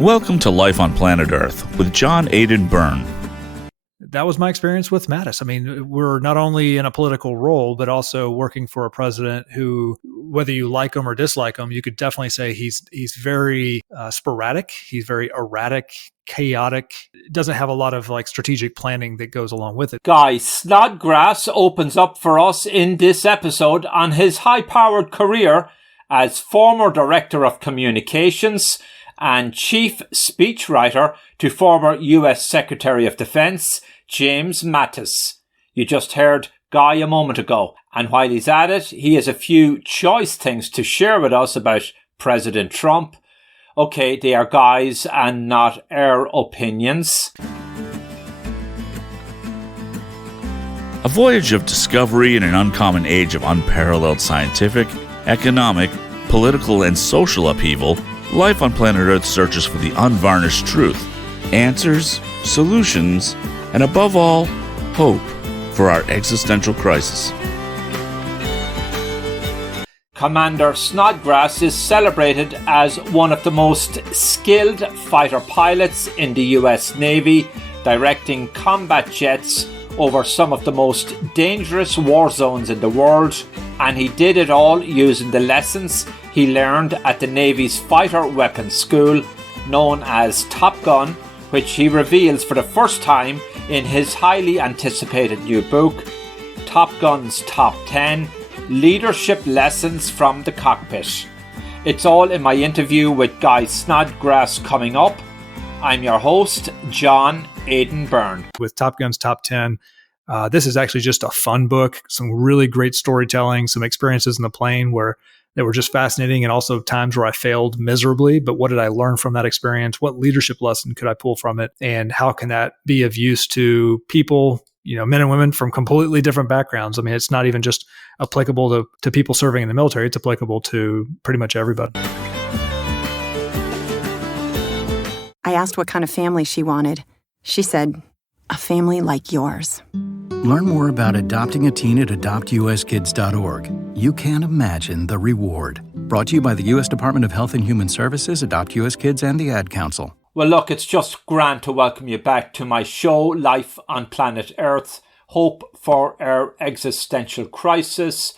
Welcome to Life on Planet Earth with John Aidan Byrne. That was my experience with Mattis. I mean, we're not only in a political role, but also working for a president who, whether you like him or dislike him, you could definitely say he's very sporadic. He's very erratic, chaotic. Doesn't have a lot of strategic planning that goes along with it. Guy Snodgrass opens up for us in this episode on his high-powered career as former Director of Communications and Chief Speechwriter to former US Secretary of Defense James Mattis. You just heard Guy a moment ago, and while he's at it, he has a few choice things to share with us about President Trump. Okay, they are Guy's and not our opinions. A voyage of discovery in an uncommon age of unparalleled scientific, economic, political, and social upheaval. Life on Planet Earth searches for the unvarnished truth, answers, solutions, and above all, hope for our existential crisis. Commander Snodgrass is celebrated as one of the most skilled fighter pilots in the US Navy, directing combat jets over some of the most dangerous war zones in the world, and he did it all using the lessons he learned at the Navy's fighter weapons school, known as Top Gun, which he reveals for the first time in his highly anticipated new book, Top Gun's Top 10 Leadership Lessons from the Cockpit. It's all in my interview with Guy Snodgrass coming up. I'm your host, John Aidan Byrne. With Top Gun's Top 10, this is actually just a fun book, some really great storytelling, some experiences in the plane that were just fascinating, and also times where I failed miserably. But what did I learn from that experience? What leadership lesson could I pull from it? And how can that be of use to people, men and women from completely different backgrounds? I mean, it's not even just applicable to people serving in the military. It's applicable to pretty much everybody. I asked what kind of family she wanted. She said, a family like yours. Learn more about adopting a teen at adoptuskids.org. You can't imagine the reward. Brought to you by the U.S. Department of Health and Human Services, Adopt U.S. Kids, and the Ad Council. Well, look, it's just grand to welcome you back to my show, Life on Planet Earth, Hope for Our Existential Crisis.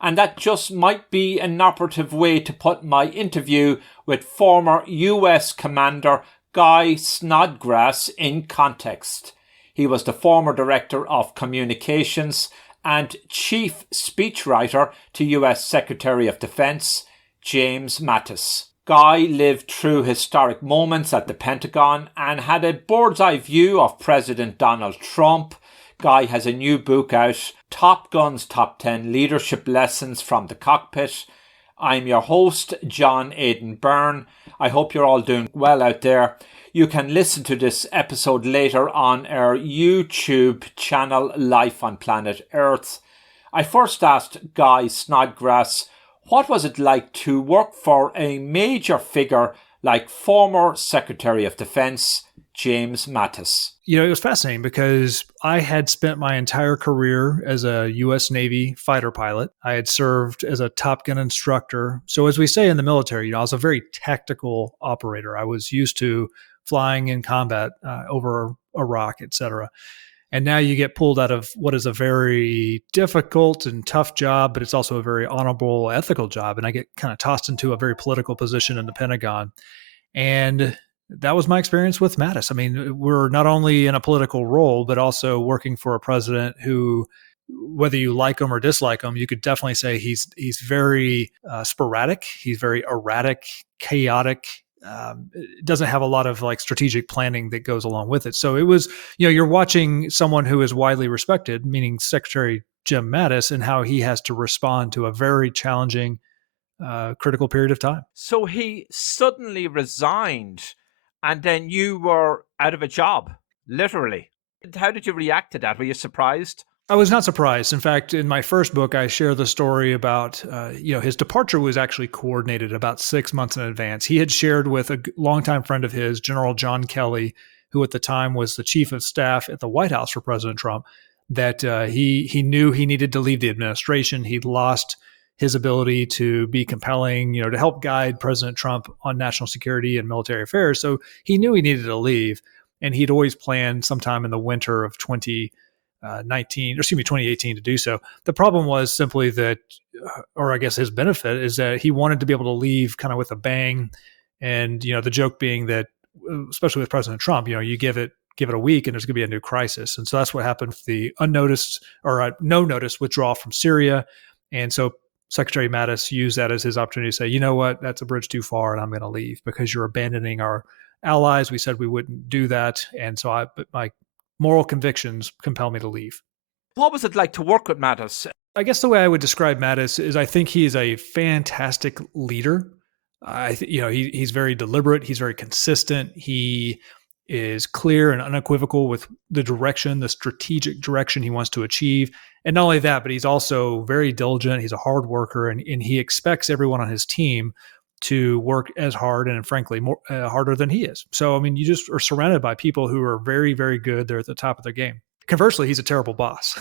And that just might be an operative way to put my interview with former US Commander Guy Snodgrass in context. He was the former Director of Communications and Chief Speechwriter to US Secretary of Defense James Mattis. Guy lived through historic moments at the Pentagon and had a bird's eye view of President Donald Trump. Guy has a new book out, Top Gun's Top 10 Leadership Lessons from the Cockpit. I'm your host, John Aidan Byrne. I hope you're all doing well out there. You can listen to this episode later on our YouTube channel, Life on Planet Earth. I first asked Guy Snodgrass, what was it like to work for a major figure like former Secretary of Defense James Mattis? It was fascinating because I had spent my entire career as a U.S. Navy fighter pilot. I had served as a Top Gun instructor. So as we say in the military, I was a very tactical operator. I was used to flying in combat over Iraq, etc. And now you get pulled out of what is a very difficult and tough job, but it's also a very honorable, ethical job. And I get kind of tossed into a very political position in the Pentagon. And that was my experience with Mattis. I mean, we're not only in a political role, but also working for a president who, whether you like him or dislike him, you could definitely say he's very sporadic. He's very erratic, chaotic. Doesn't have a lot of strategic planning that goes along with it. So it was, you're watching someone who is widely respected, meaning Secretary Jim Mattis, and how he has to respond to a very challenging, critical period of time. So he suddenly resigned, and then you were out of a job, literally. How did you react to that? Were you surprised? I was not surprised. In fact, in my first book, I share the story about, his departure was actually coordinated about 6 months in advance. He had shared with a longtime friend of his, General John Kelly, who at the time was the chief of staff at the White House for President Trump, that he knew he needed to leave the administration. He'd lost his ability to be compelling, to help guide President Trump on national security and military affairs. So he knew he needed to leave, and he'd always planned sometime in the winter of 2018 to do so. The problem was simply that, or I guess his benefit is that he wanted to be able to leave kind of with a bang. And, the joke being that, especially with President Trump, you give it a week and there's going to be a new crisis. And so that's what happened with the unnoticed or no notice withdrawal from Syria. And so Secretary Mattis used that as his opportunity to say, you know what, that's a bridge too far and I'm going to leave because you're abandoning our allies. We said we wouldn't do that. And so but my moral convictions compel me to leave. What was it like to work with Mattis? I guess the way I would describe Mattis is I think he is a fantastic leader. He's very deliberate. He's very consistent. He is clear and unequivocal with the strategic direction he wants to achieve. And not only that, but he's also very diligent. He's a hard worker, and he expects everyone on his team to work as hard and frankly more harder than he is. So, you just are surrounded by people who are very, very good. They're at the top of their game. Conversely, he's a terrible boss.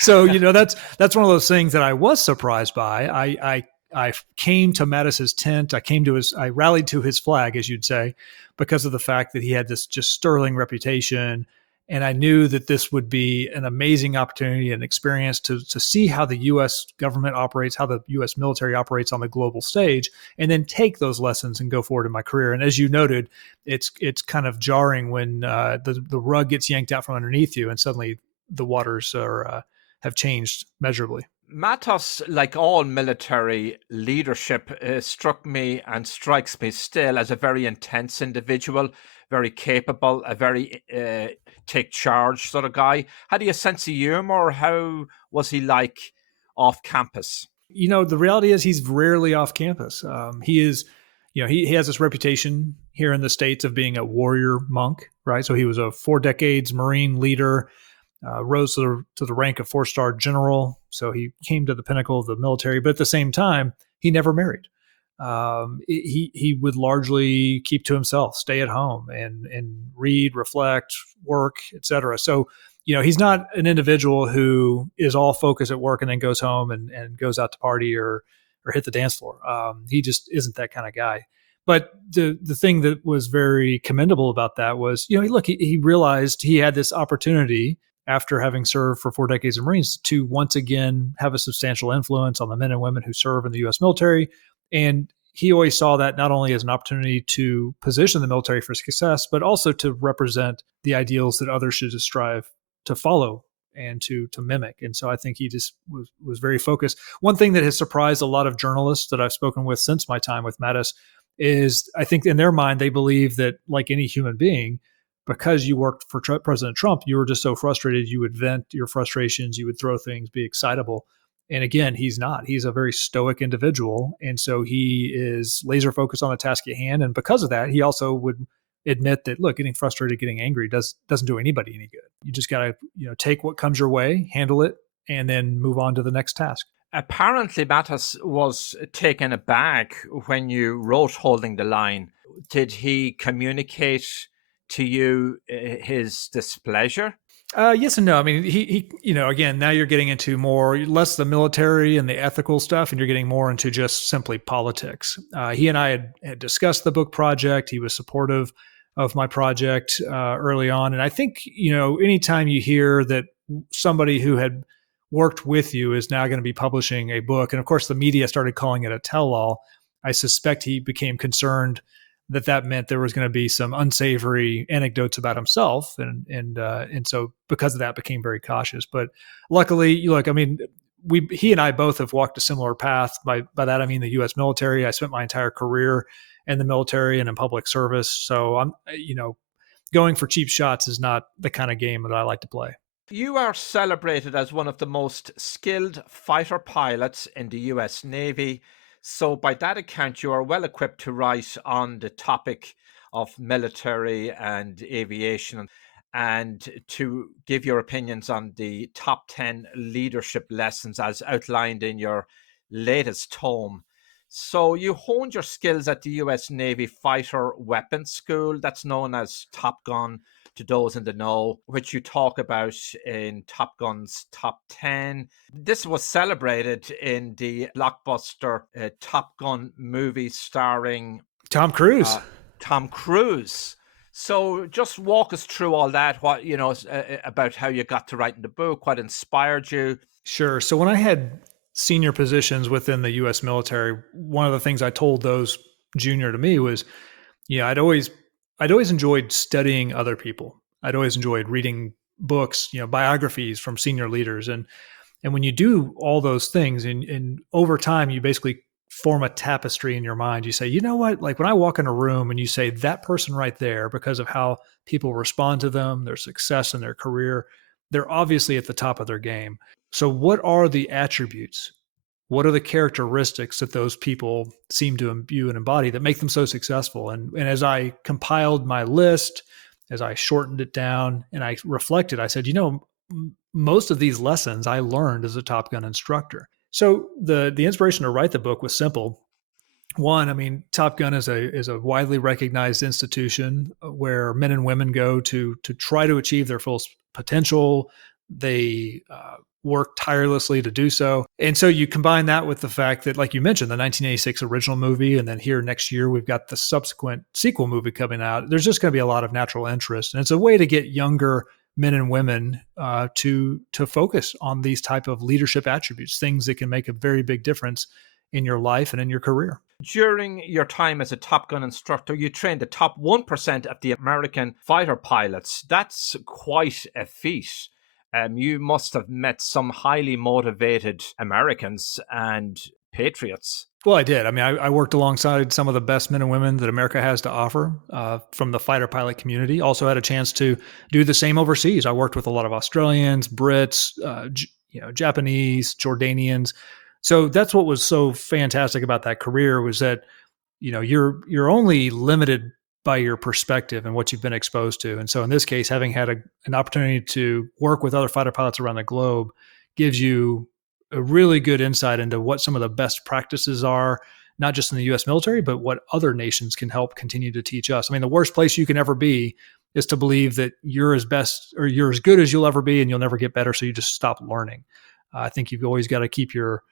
So, that's one of those things that I was surprised by. I came to Mattis's tent. I rallied to his flag, as you'd say, because of the fact that he had this just sterling reputation. And I knew that this would be an amazing opportunity and experience to see how the U.S. government operates, how the U.S. military operates on the global stage, and then take those lessons and go forward in my career. And as you noted, it's kind of jarring when the rug gets yanked out from underneath you and suddenly the waters have changed measurably. Mattis, like all military leadership, struck me and strikes me still as a very intense individual, very capable, a very take charge sort of guy. Had he a sense of humor? How was he like off campus? The reality is he's rarely off campus. He is, he has this reputation here in the States of being a warrior monk, right? So he was a 4 decades Marine leader. Rose to the rank of 4-star general. So he came to the pinnacle of the military, but at the same time, he never married. He would largely keep to himself, stay at home and read, reflect, work, etc. So, he's not an individual who is all focused at work and then goes home and goes out to party or hit the dance floor. He just isn't that kind of guy. But the thing that was very commendable about that was, he realized he had this opportunity after having served for 4 decades in Marines to once again have a substantial influence on the men and women who serve in the U.S. military. And he always saw that not only as an opportunity to position the military for success, but also to represent the ideals that others should strive to follow and to mimic. And so I think he just was very focused. One thing that has surprised a lot of journalists that I've spoken with since my time with Mattis is I think in their mind, they believe that like any human being, because you worked for President Trump, you were just so frustrated, you would vent your frustrations, you would throw things, be excitable. And again, he's not. He's a very stoic individual. And so he is laser focused on the task at hand. And because of that, he also would admit that, look, getting frustrated, getting angry doesn't do anybody any good. You just got to take what comes your way, handle it, and then move on to the next task. Apparently, Mattis was taken aback when you wrote Holding the Line. Did he communicate to you his displeasure? Yes and no. He again, now you're getting into less the military and the ethical stuff, and you're getting more into just simply politics. He and I had discussed the book project. He was supportive of my project early on. And I think, anytime you hear that somebody who had worked with you is now going to be publishing a book, and of course the media started calling it a tell-all, I suspect he became concerned that meant there was going to be some unsavory anecdotes about himself. And so because of that became very cautious. But luckily, he and I both have walked a similar path. By that, I mean the U.S. military. I spent my entire career in the military and in public service. So I'm, going for cheap shots is not the kind of game that I like to play. You are celebrated as one of the most skilled fighter pilots in the U.S. Navy. So by that account, you are well equipped to write on the topic of military and aviation and to give your opinions on the top 10 leadership lessons as outlined in your latest tome. So you honed your skills at the US Navy Fighter Weapons School, that's known as Top Gun, to those in the know, which you talk about in Top Gun's Top 10. This was celebrated in the blockbuster Top Gun movie starring Tom Cruise. Tom Cruise. So just walk us through all that, what, about how you got to writing the book, what inspired you. Sure. So when I had senior positions within the U.S. military, one of the things I told those junior to me was, I'd always enjoyed studying other people. I'd always enjoyed reading books, biographies from senior leaders. And when you do all those things and over time, you basically form a tapestry in your mind. You say, you know what, like when I walk in a room and you say that person right there, because of how people respond to them, their success in their career, they're obviously at the top of their game. So what are the attributes? What are the characteristics that those people seem to imbue and embody that make them so successful? And as I compiled my list, as I shortened it down and I reflected, I said, most of these lessons I learned as a Top Gun instructor. So the inspiration to write the book was simple. One, Top Gun is a widely recognized institution where men and women go to try to achieve their full potential. They work tirelessly to do so. And so you combine that with the fact that, like you mentioned, the 1986 original movie, and then here next year, we've got the subsequent sequel movie coming out. There's just going to be a lot of natural interest. And it's a way to get younger men and women to focus on these type of leadership attributes, things that can make a very big difference in your life and in your career. During your time as a Top Gun instructor, you trained the top 1% of the American fighter pilots. That's quite a feat. You must have met some highly motivated Americans and patriots. Well, I did. I worked alongside some of the best men and women that America has to offer from the fighter pilot community. Also had a chance to do the same overseas. I worked with a lot of Australians, Brits, Japanese, Jordanians. So that's what was so fantastic about that career was that, you're only limited by your perspective and what you've been exposed to. And so in this case, having had an opportunity to work with other fighter pilots around the globe gives you a really good insight into what some of the best practices are, not just in the U.S. military, but what other nations can help continue to teach us. The worst place you can ever be is to believe that you're as best or you're as good as you'll ever be and you'll never get better. So you just stop learning. I think you've always got to keep your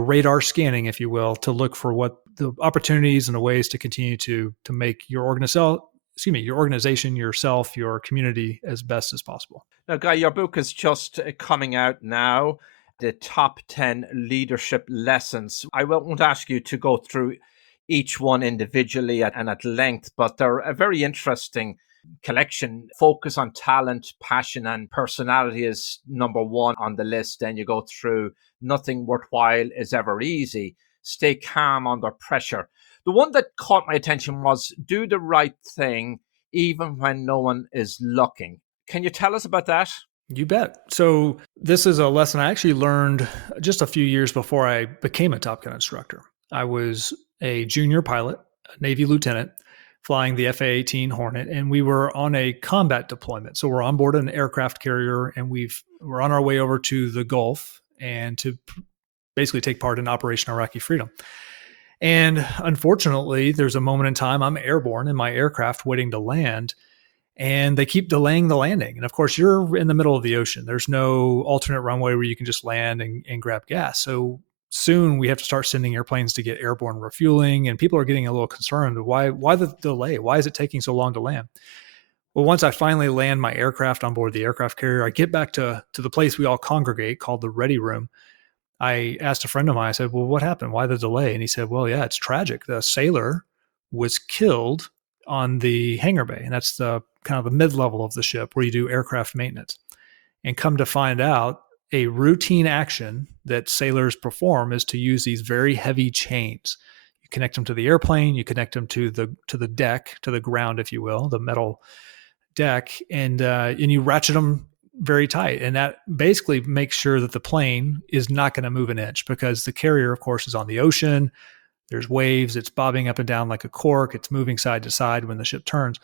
radar scanning, if you will, to look for what the opportunities and the ways to continue to make your organization, yourself, your community as best as possible. Now, Guy, your book is just coming out now, the Top 10 Leadership Lessons. I won't ask you to go through each one individually and at length, but they're a very interesting collection. Focus on talent, passion, and personality is number one on the list. Then you go through nothing worthwhile is ever easy. Stay calm under pressure. The one that caught my attention was do the right thing even when no one is looking. Can you tell us about that? You bet. So this is a lesson I actually learned just a few years before I became a Top Gun instructor. I was a junior pilot, a Navy lieutenant, flying the F/A-18 Hornet, and we were on a combat deployment. So we're on board an aircraft carrier, and we're on our way over to the Gulf and to basically take part in Operation Iraqi Freedom. And unfortunately, there's a moment in time I'm airborne in my aircraft waiting to land, and they keep delaying the landing. And of course, you're in the middle of the ocean. There's no alternate runway where you can just land and grab gas. So soon we have to start sending airplanes to get airborne refueling, and people are getting a little concerned. Why the delay? Why is it taking so long to land? Well, once I finally land my aircraft on board the aircraft carrier, I get back to the place we all congregate called the ready room. I asked a friend of mine, I said, well, what happened? Why the delay? And he said, well, yeah, it's tragic. The sailor was killed on the hangar bay. And that's the kind of the mid-level of the ship where you do aircraft maintenance. And come to find out, a routine action that sailors perform is to use these very heavy chains. You connect them to the airplane, you connect them to the deck, to the ground, if you will, the metal deck, and you ratchet them very tight. And that basically makes sure that the plane is not going to move an inch, because the carrier, of course, is on the ocean. There's waves. It's bobbing up and down like a cork. It's moving side to side when the ship turns.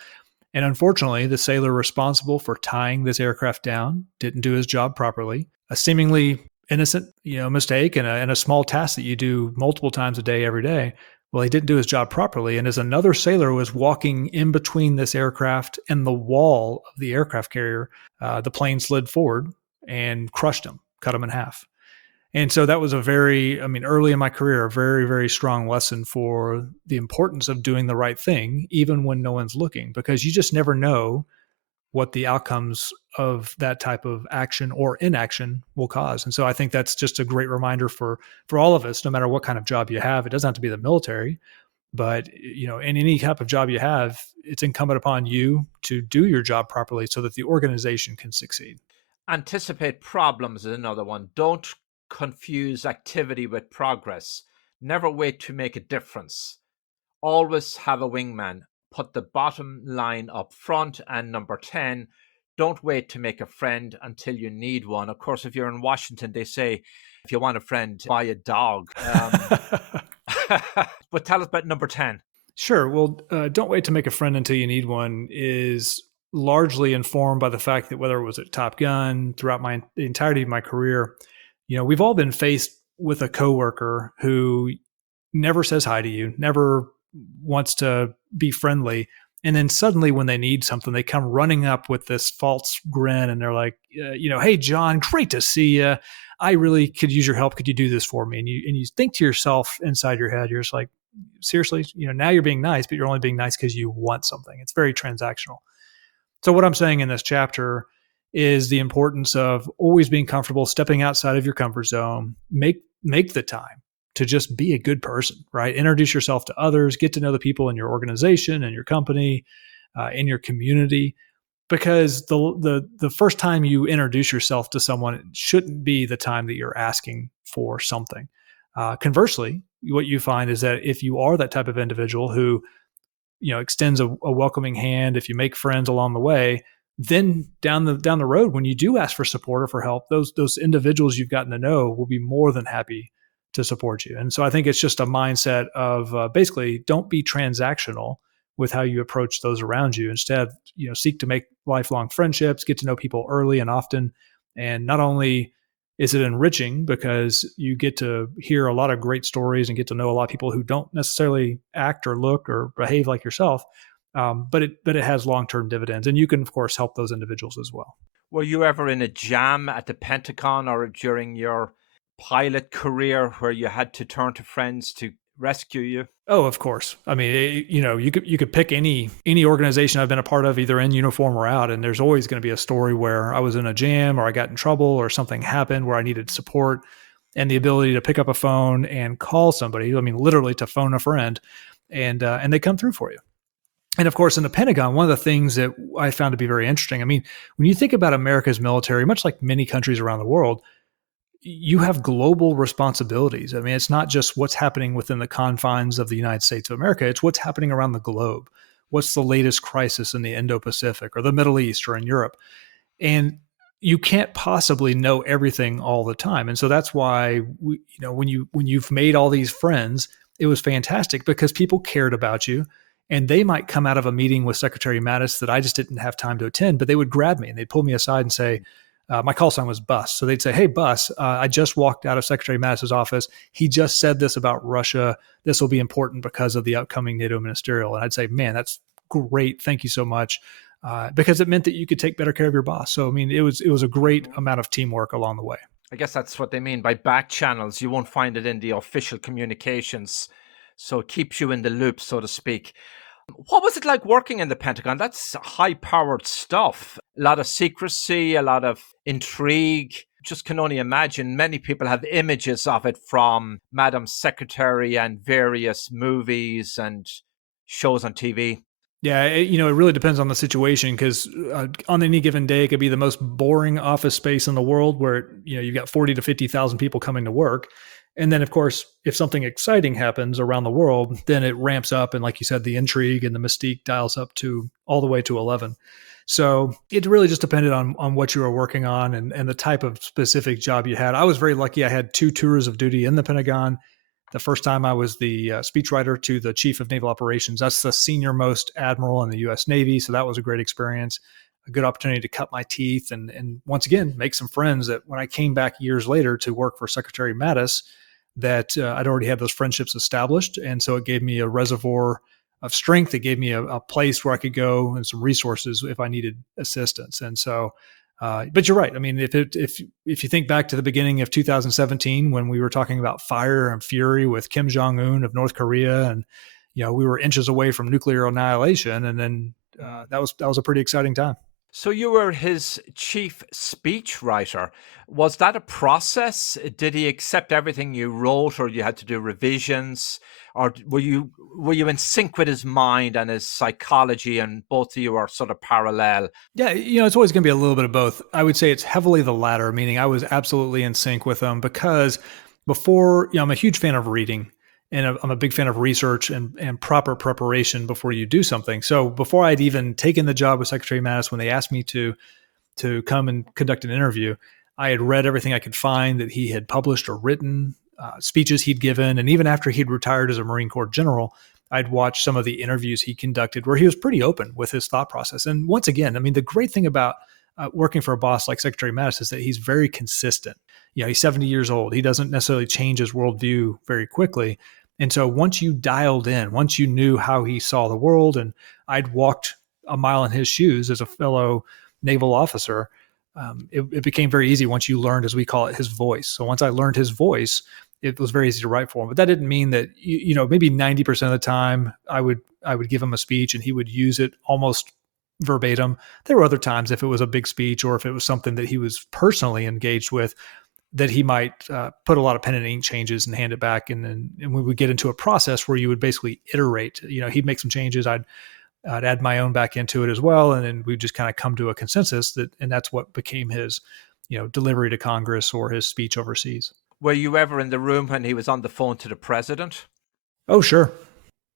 And unfortunately, the sailor responsible for tying this aircraft down didn't do his job properly. A seemingly innocent, mistake and a small task that you do multiple times a day, every day, Well, he didn't do his job properly. And as another sailor was walking in between this aircraft and the wall of the aircraft carrier, the plane slid forward and crushed him, cut him in half. And so that was early in my career, a very, very strong lesson for the importance of doing the right thing, even when no one's looking, because you just never know what the outcomes of that type of action or inaction will cause. And so I think that's just a great reminder for all of us, no matter what kind of job you have. It doesn't have to be the military, but in any type of job you have, it's incumbent upon you to do your job properly so that the organization can succeed. Anticipate problems is another one. Don't confuse activity with progress. Never wait to make a difference. Always have a wingman. Put the bottom line up front. And number 10, don't wait to make a friend until you need one. Of course, if you're in Washington, they say, if you want a friend, buy a dog. But tell us about number 10. Sure. Well, don't wait to make a friend until you need one is largely informed by the fact that whether it was at Top Gun, throughout the entirety of my career, we've all been faced with a coworker who never says hi to you, never wants to be friendly. And then suddenly when they need something, they come running up with this false grin and they're like, hey, John, great to see you. I really could use your help. Could you do this for me? And you think to yourself inside your head, you're just like, seriously, now you're being nice, but you're only being nice because you want something. It's very transactional. So what I'm saying in this chapter is the importance of always being comfortable, stepping outside of your comfort zone, make the time to just be a good person, right? Introduce yourself to others, get to know the people in your organization and your company, in your community, because the first time you introduce yourself to someone, it shouldn't be the time that you're asking for something. Conversely, what you find is that if you are that type of individual who extends a welcoming hand, if you make friends along the way, then down the road, when you do ask for support or for help, those individuals you've gotten to know will be more than happy to support you. And so I think it's just a mindset of basically don't be transactional with how you approach those around you. Instead, seek to make lifelong friendships, get to know people early and often. And not only is it enriching because you get to hear a lot of great stories and get to know a lot of people who don't necessarily act or look or behave like yourself, but it has long-term dividends. And you can, of course, help those individuals as well. Were you ever in a jam at the Pentagon or during your pilot career where you had to turn to friends to rescue you? Oh, of course. I mean, you could pick any organization I've been a part of, either in uniform or out, and there's always going to be a story where I was in a jam or I got in trouble or something happened where I needed support, and the ability to pick up a phone and call somebody. I mean, literally to phone a friend, and they come through for you. And of course, in the Pentagon, one of the things that I found to be very interesting, I mean, when you think about America's military, much like many countries around the world, you have global responsibilities. I mean, it's not just what's happening within the confines of the United States of America. It's what's happening around the globe. What's the latest crisis in the Indo-Pacific or the Middle East or in Europe? And you can't possibly know everything all the time. And so that's why when you've made all these friends, it was fantastic because people cared about you. And they might come out of a meeting with Secretary Mattis that I just didn't have time to attend, but they would grab me and they'd pull me aside and say, my call sign was Bus. So they'd say, hey, Bus, I just walked out of Secretary Mattis's office. He just said this about Russia. This will be important because of the upcoming NATO ministerial. And I'd say, man, that's great. Thank you so much. Because it meant that you could take better care of your boss. So, I mean, it was a great amount of teamwork along the way. I guess that's what they mean by back channels. You won't find it in the official communications. So it keeps you in the loop, so to speak. What was it like working in the Pentagon? That's high-powered stuff. A lot of secrecy, a lot of intrigue. Just can only imagine. Many people have images of it from Madam Secretary and various movies and shows on TV. Yeah, it really depends on the situation because on any given day, it could be the most boring office space in the world where, you've got 40 to 50,000 people coming to work. And then, of course, if something exciting happens around the world, then it ramps up. And like you said, the intrigue and the mystique dials up to all the way to 11. So it really just depended on what you were working on and the type of specific job you had. I was very lucky. I had 2 tours of duty in the Pentagon. The first time I was the speechwriter to the Chief of Naval Operations. That's the senior most admiral in the U.S. Navy. So that was a great experience, a good opportunity to cut my teeth and once again, make some friends that when I came back years later to work for Secretary Mattis, that I'd already had those friendships established. And so it gave me a reservoir of strength. It gave me a place where I could go and some resources if I needed assistance. And so, but you're right. I mean, if you think back to the beginning of 2017, when we were talking about fire and fury with Kim Jong-un of North Korea, and we were inches away from nuclear annihilation, and then that was a pretty exciting time. So you were his chief speechwriter. Was that a process? Did he accept everything you wrote, or you had to do revisions? Or were you in sync with his mind and his psychology, and both of you are sort of parallel? Yeah, it's always going to be a little bit of both. I would say it's heavily the latter, meaning I was absolutely in sync with him, because before, I'm a huge fan of reading. And I'm a big fan of research and proper preparation before you do something. So before I'd even taken the job with Secretary Mattis, when they asked me to come and conduct an interview, I had read everything I could find that he had published or written, speeches he'd given. And even after he'd retired as a Marine Corps general, I'd watched some of the interviews he conducted where he was pretty open with his thought process. And once again, I mean, the great thing about working for a boss like Secretary Mattis is that he's very consistent. He's 70 years old. He doesn't necessarily change his worldview very quickly. And so once you dialed in, once you knew how he saw the world, and I'd walked a mile in his shoes as a fellow naval officer, it became very easy once you learned, as we call it, his voice. So once I learned his voice, it was very easy to write for him. But that didn't mean that, maybe 90% of the time I would give him a speech and he would use it almost verbatim. There were other times, if it was a big speech or if it was something that he was personally engaged with, that he might put a lot of pen and ink changes and hand it back. And we would get into a process where you would basically iterate. He'd make some changes. I'd add my own back into it as well. And then we'd just kind of come to a consensus and that's what became his, delivery to Congress or his speech overseas. Were you ever in the room when he was on the phone to the president? Oh, sure.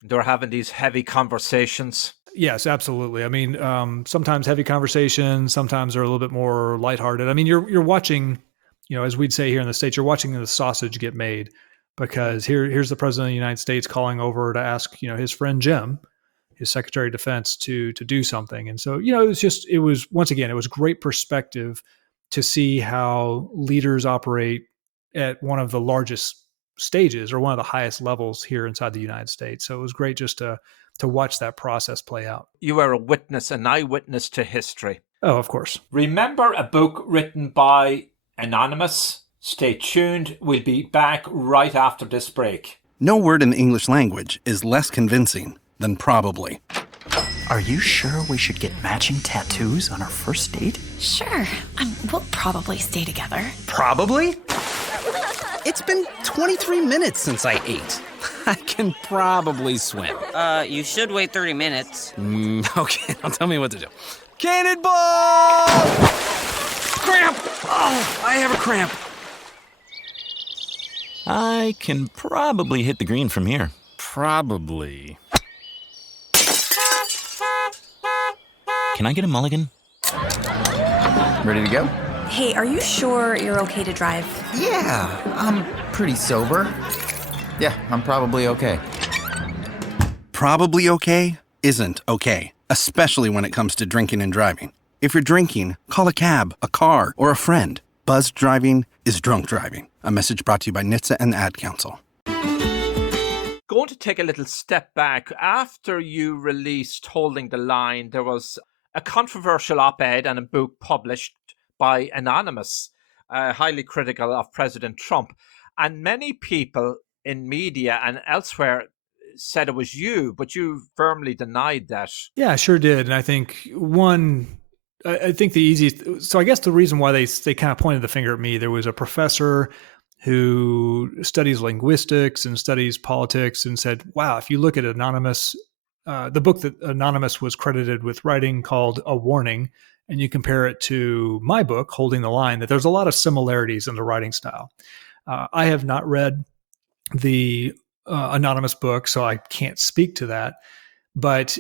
They were having these heavy conversations. Yes, absolutely. I mean, sometimes heavy conversations, sometimes they're a little bit more lighthearted. I mean, you're watching, as we'd say here in the States, you're watching the sausage get made, because here's the president of the United States calling over to ask, his friend Jim, his Secretary of Defense, to do something. And so, it was once again, it was great perspective to see how leaders operate at one of the largest stages or one of the highest levels here inside the United States. So it was great just to watch that process play out. You were a witness, an eyewitness to history. Oh, of course. Remember a book written by Anonymous? Stay tuned. We'll be back right after this break. No word in the English language is less convincing than probably. Are you sure we should get matching tattoos on our first date? Sure. We'll probably stay together. Probably? It's been 23 minutes since I ate. I can probably swim. You should wait 30 minutes. Okay, now tell me what to do. Cannonball! Cramp! Oh, I have a cramp. I can probably hit the green from here. Probably. Can I get a mulligan? Ready to go? Hey, are you sure you're okay to drive? Yeah, I'm pretty sober. Yeah, I'm probably okay. Probably okay isn't okay, especially when it comes to drinking and driving. If you're drinking, call a cab, a car, or a friend. Buzzed driving is drunk driving. A message brought to you by NHTSA and the Ad Council. Going to take a little step back. After you released Holding the Line, there was a controversial op-ed and a book published by Anonymous, highly critical of President Trump. And many people in media and elsewhere said it was you, but you firmly denied that. Yeah, I sure did. And I think I think the easiest, so I guess the reason why they kind of pointed the finger at me, there was a professor who studies linguistics and studies politics and said, wow, if you look at Anonymous, the book that Anonymous was credited with writing called A Warning, and you compare it to my book, Holding the Line, that there's a lot of similarities in the writing style. I have not read the Anonymous book, so I can't speak to that. But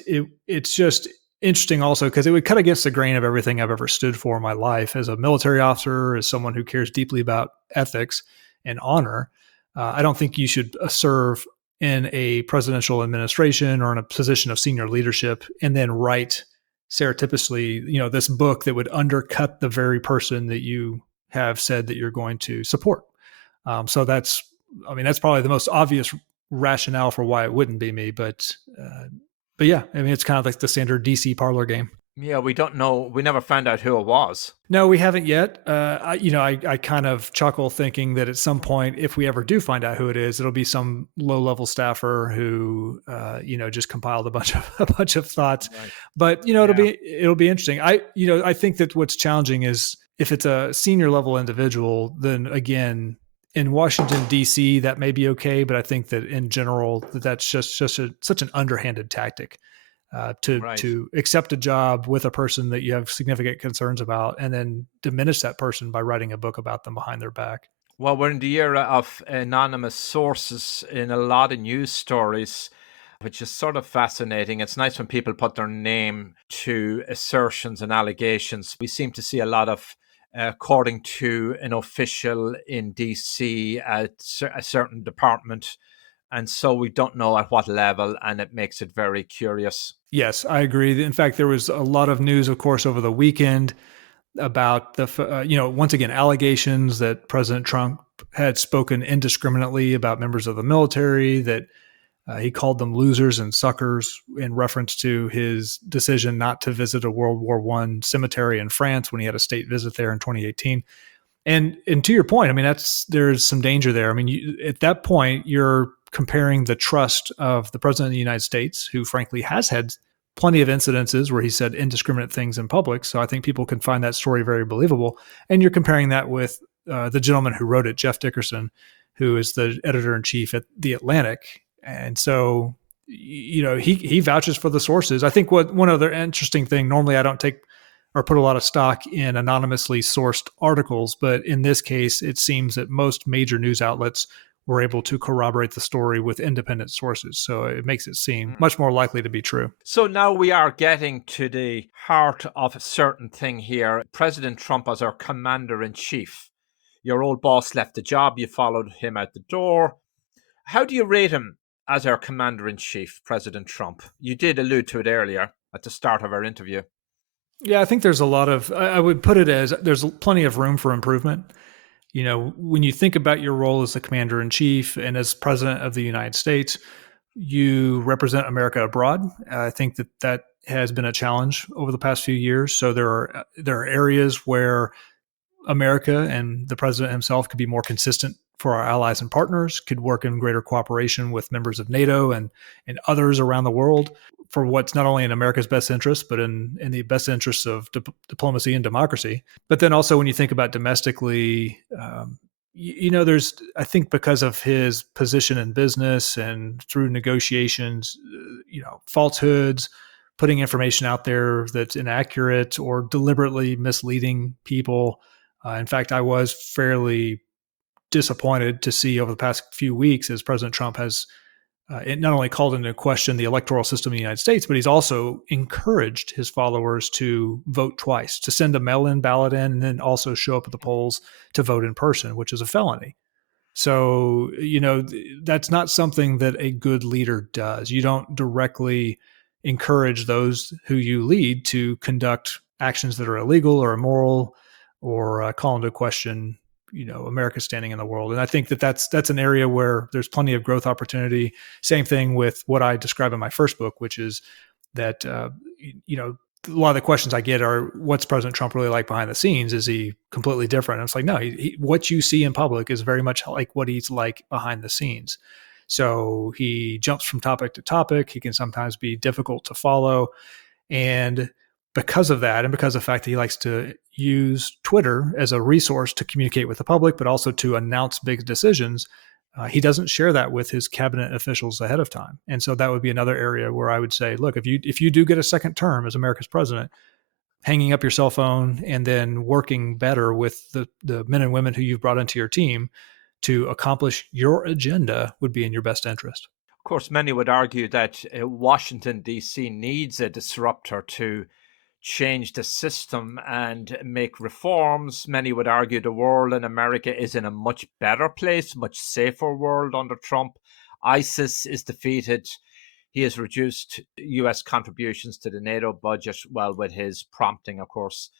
it's just interesting also because it would cut against the grain of everything I've ever stood for in my life as a military officer, as someone who cares deeply about ethics and honor. I don't think you should serve in a presidential administration or in a position of senior leadership and then write stereotypically, this book that would undercut the very person that you have said that you're going to support. So that's I mean, that's probably the most obvious rationale for why it wouldn't be me. But yeah, I mean, it's kind of like the standard DC parlor game. Yeah, we don't know. We never found out who it was. No, we haven't yet. I kind of chuckle thinking that at some point, if we ever do find out who it is, it'll be some low-level staffer who, just compiled a bunch of thoughts. Right. But it'll be interesting. I think that what's challenging is if it's a senior level individual, then again, in Washington D.C., that may be okay. But I think that in general, that's just such an underhanded tactic. To accept a job with a person that you have significant concerns about and then diminish that person by writing a book about them behind their back. Well, we're in the era of anonymous sources in a lot of news stories, which is sort of fascinating. It's nice when people put their name to assertions and allegations. We seem to see a lot of, according to an official in DC at a certain department, and so we don't know at what level, and it makes it very curious. Yes, I agree. In fact, there was a lot of news, of course, over the weekend about once again, allegations that President Trump had spoken indiscriminately about members of the military, that he called them losers and suckers in reference to his decision not to visit a World War I cemetery in France when he had a state visit there in 2018. And to your point, I mean, there's some danger there. I mean, at that point, you're comparing the trust of the president of the United States, who frankly has had plenty of incidences where he said indiscriminate things in public. So I think people can find that story very believable. And you're comparing that with the gentleman who wrote it, Jeff Dickerson, who is the editor-in-chief at The Atlantic. And so, he vouches for the sources. I think one other interesting thing, normally I don't take or put a lot of stock in anonymously sourced articles, but in this case, it seems that most major news outlets were able to corroborate the story with independent sources. So it makes it seem much more likely to be true. So now we are getting to the heart of a certain thing here. President Trump as our commander-in-chief. Your old boss left the job. You followed him out the door. How do you rate him as our commander-in-chief, President Trump? You did allude to it earlier at the start of our interview. Yeah, I think there's a lot of, I would put it as there's plenty of room for improvement. When you think about your role as the commander in chief and as president of the United States, you represent America abroad. I think that has been a challenge over the past few years. So there are areas where America and the president himself could be more consistent for our allies and partners, could work in greater cooperation with members of NATO and others around the world for what's not only in America's best interest, but in the best interests of diplomacy and democracy. But then also when you think about domestically, there's, I think because of his position in business and through negotiations, falsehoods, putting information out there that's inaccurate or deliberately misleading people. In fact, I was fairly disappointed to see over the past few weeks as President Trump has it not only called into question the electoral system in the United States, but he's also encouraged his followers to vote twice, to send a mail-in ballot in and then also show up at the polls to vote in person, which is a felony. So, that's not something that a good leader does. You don't directly encourage those who you lead to conduct actions that are illegal or immoral or call into question America's standing in the world. And I think that's an area where there's plenty of growth opportunity. Same thing with what I describe in my first book, which is that, a lot of the questions I get are, what's President Trump really like behind the scenes? Is he completely different? And it's like, no, what you see in public is very much like what he's like behind the scenes. So he jumps from topic to topic. He can sometimes be difficult to follow. And because of that, and because of the fact that he likes to use Twitter as a resource to communicate with the public, but also to announce big decisions, he doesn't share that with his cabinet officials ahead of time. And so that would be another area where I would say, look, if you do get a second term as America's president, hanging up your cell phone and then working better with the men and women who you've brought into your team to accomplish your agenda would be in your best interest. Of course, many would argue that Washington, D.C. needs a disruptor to change the system and make reforms. Many would argue the world in America is in a much better place, much safer world under Trump. ISIS is defeated. He has reduced U.S. contributions to the NATO budget, well, with his prompting, of course,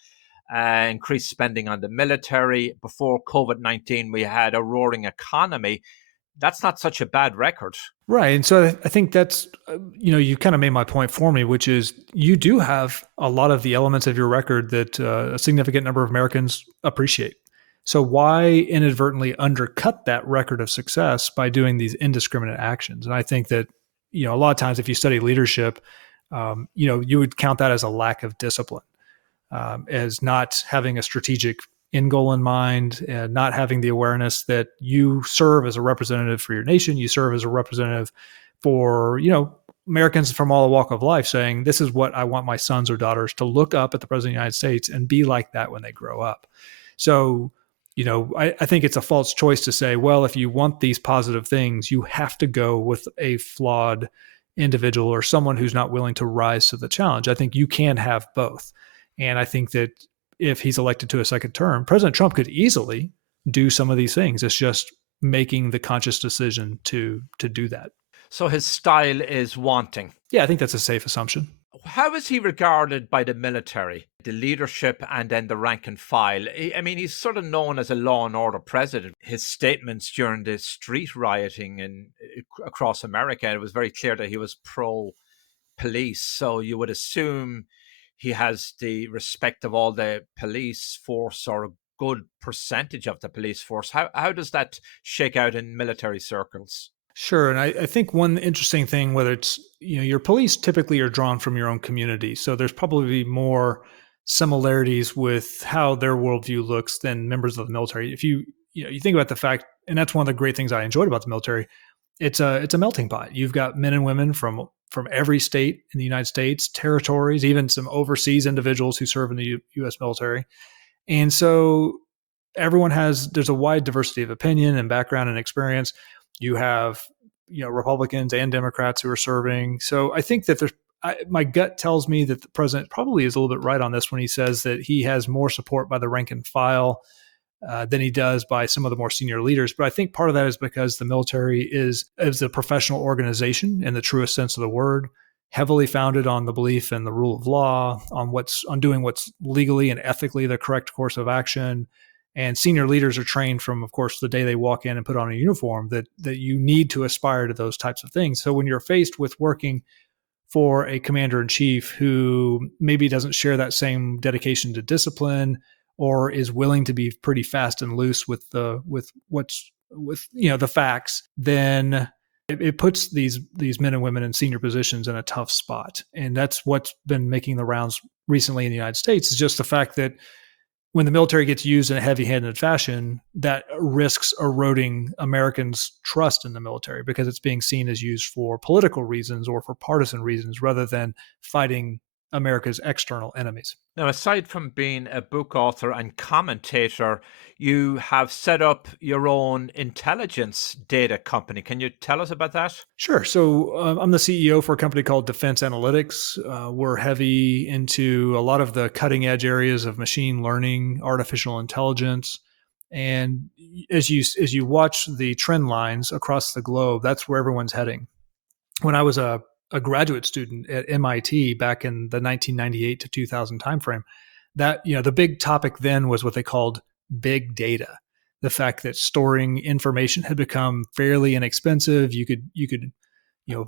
increased spending on the military. Before COVID-19, we had a roaring economy. that's not such a bad record. Right. And so I think that's, you kind of made my point for me, which is you do have a lot of the elements of your record that a significant number of Americans appreciate. So why inadvertently undercut that record of success by doing these indiscriminate actions? And I think that, a lot of times if you study leadership, you would count that as a lack of discipline, as not having a strategic end goal in mind, and not having the awareness that you serve as a representative for your nation. You serve as a representative for, Americans from all walk of life, saying, this is what I want my sons or daughters to look up at the President of the United States and be like that when they grow up. So, I think it's a false choice to say, well, if you want these positive things, you have to go with a flawed individual or someone who's not willing to rise to the challenge. I think you can have both. And I think that if he's elected to a second term, President Trump could easily do some of these things. It's just making the conscious decision to do that. So his style is wanting. Yeah, I think that's a safe assumption. How is he regarded by the military, the leadership, and then the rank and file? I mean, he's sort of known as a law and order president. His statements during the street rioting across America, it was very clear that he was pro-police. So you would assume he has the respect of all the police force, or a good percentage of the police force. How does that shake out in military circles? Sure. And I think one interesting thing, whether it's, your police typically are drawn from your own community. So there's probably more similarities with how their worldview looks than members of the military. If you think about the fact, and that's one of the great things I enjoyed about the military, it's a melting pot. You've got men and women from every state in the United States, territories, even some overseas individuals who serve in the U.S. military. And so there's a wide diversity of opinion and background and experience. You have, Republicans and Democrats who are serving. So I think that my gut tells me that the president probably is a little bit right on this when he says that he has more support by the rank and file than he does by some of the more senior leaders. But I think part of that is because the military is a professional organization in the truest sense of the word, heavily founded on the belief in the rule of law, on doing what's legally and ethically the correct course of action. And senior leaders are trained from, of course, the day they walk in and put on a uniform that you need to aspire to those types of things. So when you're faced with working for a commander in chief who maybe doesn't share that same dedication to discipline, or is willing to be pretty fast and loose with the facts, then it puts these men and women in senior positions in a tough spot. And that's what's been making the rounds recently in the United States, is just the fact that when the military gets used in a heavy-handed fashion, that risks eroding Americans' trust in the military, because it's being seen as used for political reasons or for partisan reasons rather than fighting America's external enemies. Now, aside from being a book author and commentator, you have set up your own intelligence data company. Can you tell us about that? Sure. So I'm the CEO for a company called Defense Analytics. We're heavy into a lot of the cutting edge areas of machine learning, artificial intelligence. And as you watch the trend lines across the globe, that's where everyone's heading. When I was a graduate student at MIT back in the 1998 to 2000 timeframe, that, the big topic then was what they called big data. The fact that storing information had become fairly inexpensive. You could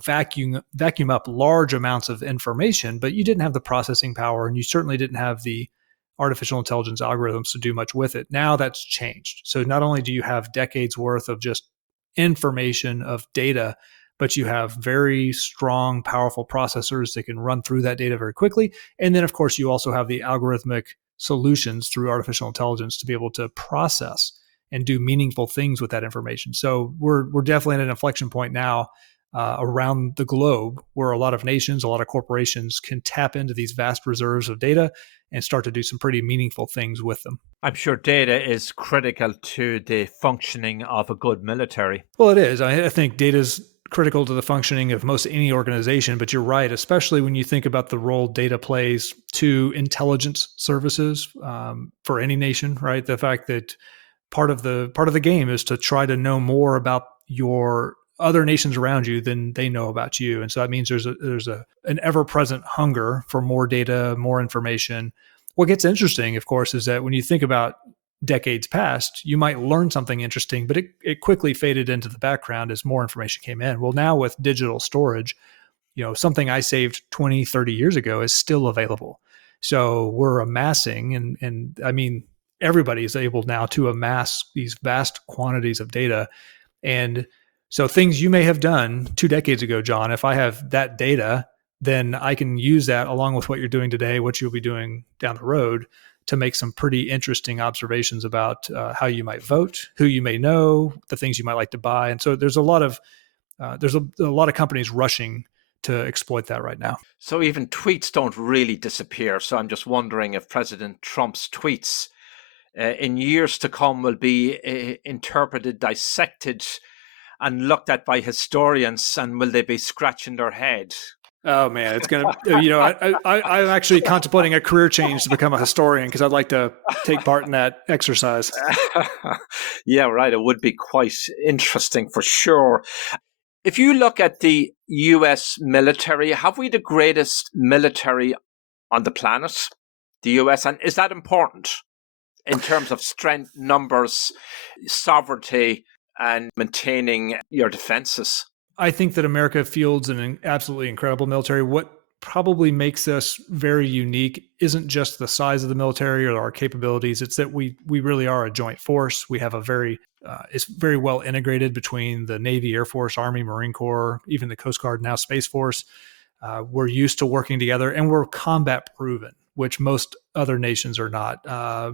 vacuum up large amounts of information, but you didn't have the processing power, and you certainly didn't have the artificial intelligence algorithms to do much with it. Now that's changed. So not only do you have decades worth of just information of data, but you have very strong, powerful processors that can run through that data very quickly. And then, of course, you also have the algorithmic solutions through artificial intelligence to be able to process and do meaningful things with that information. So we're definitely at an inflection point now around the globe where a lot of nations, a lot of corporations can tap into these vast reserves of data and start to do some pretty meaningful things with them. I'm sure data is critical to the functioning of a good military. Well, it is. I think data is critical to the functioning of most any organization, but you're right, especially when you think about the role data plays to intelligence services for any nation, right? The fact that part of the game is to try to know more about your other nations around you than they know about you. And so that means there's an ever-present hunger for more data, more information. What gets interesting, of course, is that when you think about decades past, you might learn something interesting, but it quickly faded into the background as more information came in. Well, now with digital storage, something I saved 20, 30 years ago is still available. So we're amassing, and I mean, everybody is able now to amass these vast quantities of data. And so things you may have done 2 decades ago, John, if I have that data, then I can use that along with what you're doing today, what you'll be doing down the road, to make some pretty interesting observations about how you might vote, who you may know, the things you might like to buy. And so there's a lot of companies rushing to exploit that right now. So even tweets don't really disappear. So I'm just wondering if President Trump's tweets in years to come will be interpreted, dissected, and looked at by historians, and will they be scratching their head? Oh man, it's gonna. I'm actually contemplating a career change to become a historian because I'd like to take part in that exercise. Yeah, right. It would be quite interesting for sure. If you look at the US military, have we the greatest military on the planet, the US? And is that important in terms of strength, numbers, sovereignty, and maintaining your defenses? I think that America fields an absolutely incredible military. What probably makes us very unique isn't just the size of the military or our capabilities. It's that we really are a joint force. We have it's very well integrated between the Navy, Air Force, Army, Marine Corps, even the Coast Guard, now Space Force. We're used to working together, and we're combat proven, which most other nations are not.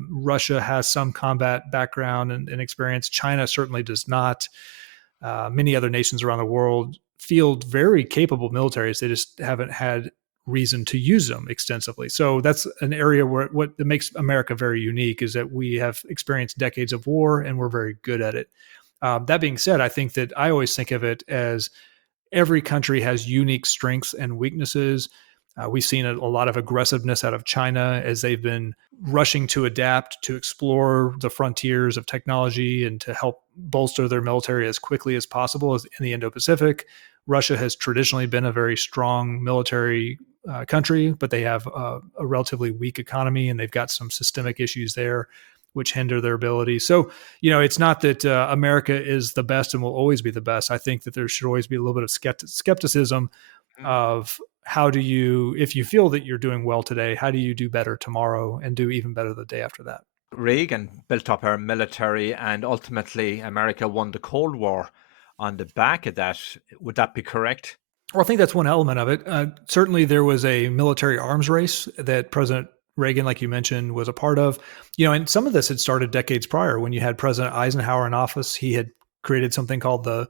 Russia has some combat background and experience. China certainly does not. Many other nations around the world field very capable militaries. They just haven't had reason to use them extensively. So that's an area where what makes America very unique is that we have experienced decades of war and we're very good at it. That being said, I think that I always think of it as every country has unique strengths and weaknesses. We've seen a lot of aggressiveness out of China as they've been rushing to adapt, to explore the frontiers of technology and to help bolster their military as quickly as possible as in the Indo-Pacific. Russia has traditionally been a very strong military country, but they have a relatively weak economy and they've got some systemic issues there which hinder their ability. So, it's not that America is the best and will always be the best. I think that there should always be a little bit of skepticism of how do you, if you feel that you're doing well today, how do you do better tomorrow and do even better the day after that? Reagan built up our military and ultimately America won the Cold War on the back of that. Would that be correct? Well, I think that's one element of it. Certainly there was a military arms race that President Reagan, like you mentioned, was a part of, and some of this had started decades prior when you had President Eisenhower in office. He had created something called the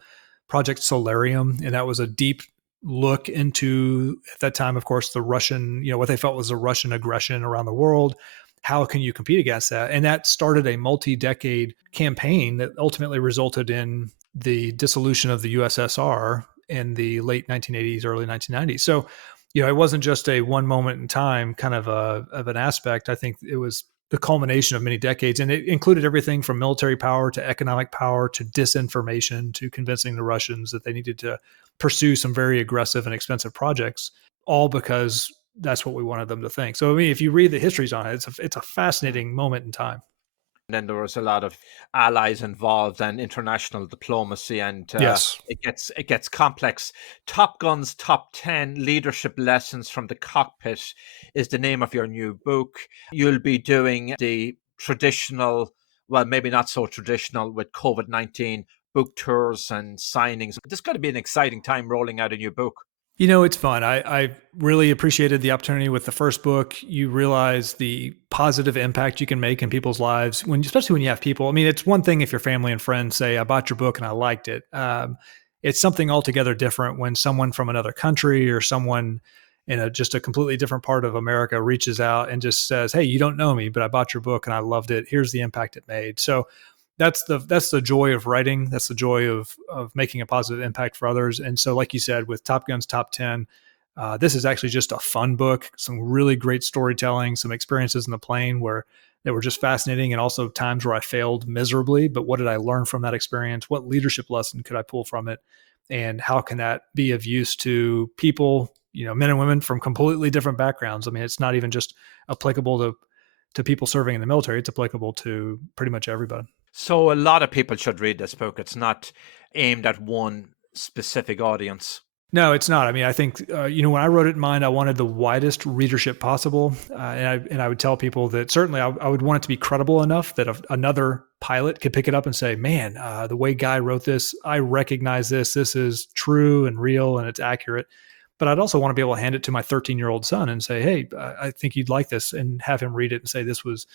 Project Solarium, and that was a deep look into, at that time, of course, the Russian, what they felt was the Russian aggression around the world. How can you compete against that? And that started a multi-decade campaign that ultimately resulted in the dissolution of the USSR in the late 1980s, early 1990s. So, it wasn't just a one moment in time kind of an aspect. I think it was the culmination of many decades, and it included everything from military power to economic power to disinformation to convincing the Russians that they needed to pursue some very aggressive and expensive projects, all because that's what we wanted them to think. So, I mean, if you read the histories on it, it's a fascinating moment in time. And then there was a lot of allies involved and international diplomacy, and yes, it gets complex. Top Gun's Top 10 Leadership Lessons from the Cockpit is the name of your new book. You'll be doing the traditional, well, maybe not so traditional with COVID-19, book tours and signings. There's got to be an exciting time rolling out a new book. It's fun. I really appreciated the opportunity with the first book. You realize the positive impact you can make in people's lives, especially when you have people. I mean, it's one thing if your family and friends say, I bought your book and I liked it. It's something altogether different when someone from another country or someone in just a completely different part of America reaches out and just says, hey, you don't know me, but I bought your book and I loved it. Here's the impact it made. So that's the joy of writing. That's the joy of making a positive impact for others. And so, like you said, with Top Gun's Top 10, this is actually just a fun book, some really great storytelling, some experiences in the plane that were just fascinating, and also times where I failed miserably. But what did I learn from that experience? What leadership lesson could I pull from it? And how can that be of use to people, men and women from completely different backgrounds? I mean, it's not even just applicable to to people serving in the military. It's applicable to pretty much everybody. So a lot of people should read this book. It's not aimed at one specific audience. No, it's not. I mean, I think, when I wrote it in mind, I wanted the widest readership possible. And I would tell people that certainly I would want it to be credible enough that another pilot could pick it up and say, man, the way Guy wrote this, I recognize this. This is true and real and it's accurate. But I'd also want to be able to hand it to my 13-year-old son and say, hey, I think you'd like this, and have him read it and say this was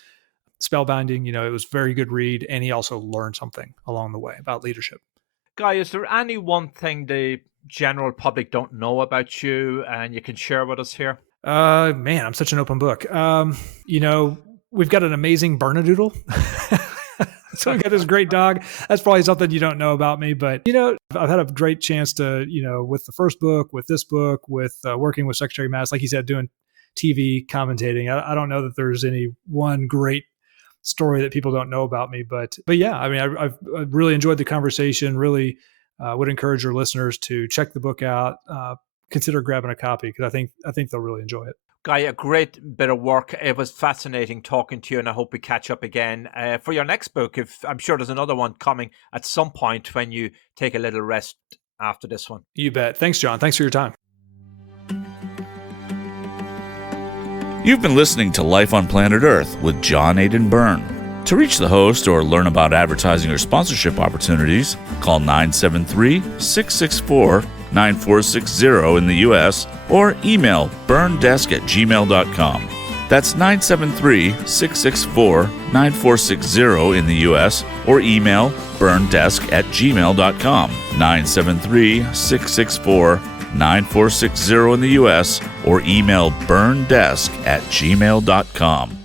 spellbinding. It was a very good read. And he also learned something along the way about leadership. Guy, is there any one thing the general public don't know about you and you can share with us here? Man, I'm such an open book. We've got an amazing Bernedoodle. So we got this great dog. That's probably something you don't know about me, but I've had a great chance to, with the first book, with this book, with working with Secretary Mattis, like he said, doing TV commentating. I don't know that there's any one great story that people don't know about me, but yeah, I mean, I've really enjoyed the conversation. Really would encourage your listeners to check the book out, consider grabbing a copy, because I think they'll really enjoy it. Guy, a great bit of work. It was fascinating talking to you, and I hope we catch up again for your next book. I'm sure there's another one coming at some point when you take a little rest after this one. You bet. Thanks, John. Thanks for your time. You've been listening to Life on Planet Earth with John Aidan Byrne. To reach the host or learn about advertising or sponsorship opportunities, call 973-664-9460 in the U.S. or email burndesk@gmail.com. That's 973-664-9460 in the U.S. or email burndesk@gmail.com. 973-664-9460 in the U.S. or email burndesk@gmail.com.